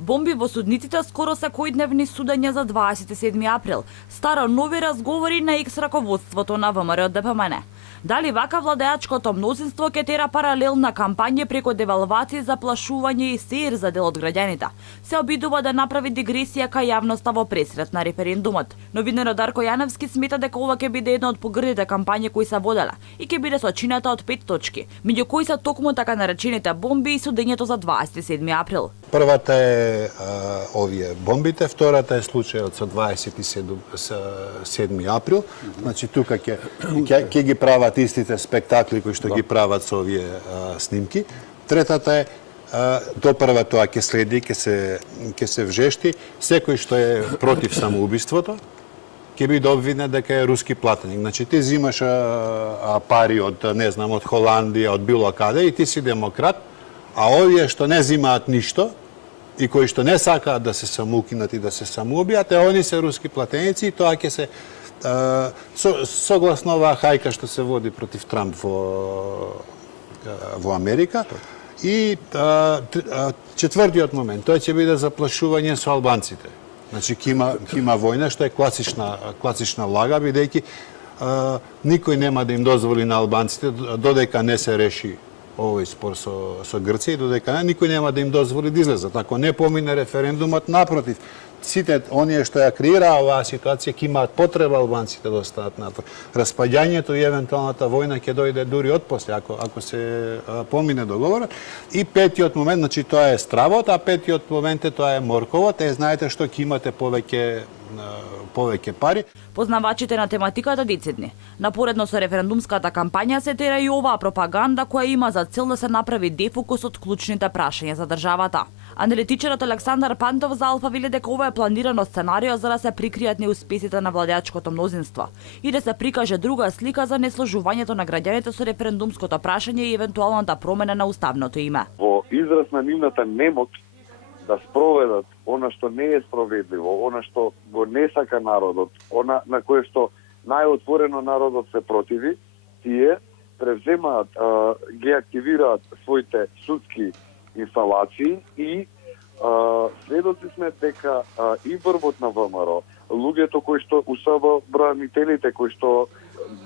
Бомби во судниците, скоро секојдневни судења за 27 април. Старо нови разговори на екс-раководството на ВМРО ДПМН. Дали вака владеачкото мнозинство ќе тера паралелна кампања преко девалвација, заплашување и сеир за дел од граѓаните? Се обидува да направи дигресија кај јавноста во пресрет на референдумот. Новинарот Дарко Јановски смета дека ова ќе биде една од погрдите кампањи кои се водела и ќе биде сочината од 5 точки, меѓу кои се токму така наречените бомби и судењето за 27 април. Првата е овие бомбите, втората е случајот со 27 април. Значи тука ќе ги прават истите спектакли кои што ги прават со овие снимки. Третата е до прва тоа ќе следи, ќе се вжешти секој што е против самоубиството ќе биде обвинет дека е руски платеник. Значи ти зимаш пари од не знам од Холандија, од било каде и ти си демократ, а овие што не зимаат ништо и кои што не сакаат да се самоукинат и да се самоубијат, они се руски платеници и тоа ќе се согласно оваа хајка што се води против Трамп во Америка. И четвртиот момент, тој ќе биде заплашување со албанците. Значи ќе има војна, што е класична лага, бидејќи никој нема да им дозволи на албанците додека не се реши овој спор со Грција и додека никој нема да им дозволи да излезат. Ако не помине референдумот, напротив, сите оние што ја креираа оваа ситуација ќе имаат потреба албанците да останат надвор. Распаѓањето и евентуалната војна ќе дојде дури отпосле ако се помине договорот. И петиот момент, значи тоа е стравот, а петиот момент тоа е морковот. Знаете што ќе имате повеќе пари. Познавачите на тематиката децидни. Напоредно со референдумската кампања се тера и оваа пропаганда која има за цел да се направи дефокус од клучните прашања за државата. Аналитичарот Александар Пантов за Алфа вели дека ова е планирано сценарио за да се прикријат неуспесите на владеачкото мнозинство и да се прикаже друга слика за несложувањето на граѓаните со референдумското прашање и евентуалната промена на уставното име. Во израз на нивната немоќ да спроведат она што не е справедливо, она што го не сака народот, она на кое што најотворено народот се противи, тие превземаат, ги активираат своите судски инсталации и следоци сме дека и врвот на ВМРО, луѓето кои што УСБ бранителите кои што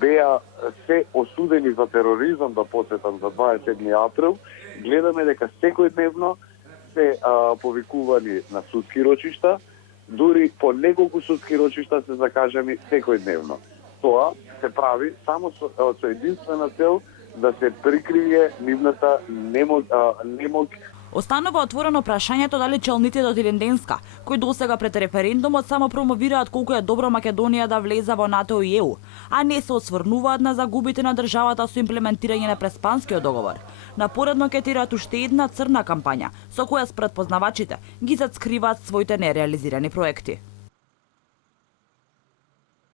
беа се осудени за тероризам, да потсетам, за 27 април, гледаме дека секојдневно се повикувани на судски рочишта, дури по неколку судски рочишта се закажани секојдневно. Тоа се прави само со единствена цел да се прикрие нивната немоќ. Останува отворено прашањето дали челниците од Илинденска, кои досега пред референдумот само промовираат колку е добро Македонија да влезе во НАТО и ЕУ, а не се осврнуваат на загубите на државата со имплементирање на Преспанскиот договор. Напоредно ќе тираат уште една црна кампања, со која според познавачите ги зацкриваат своите нереализирани проекти.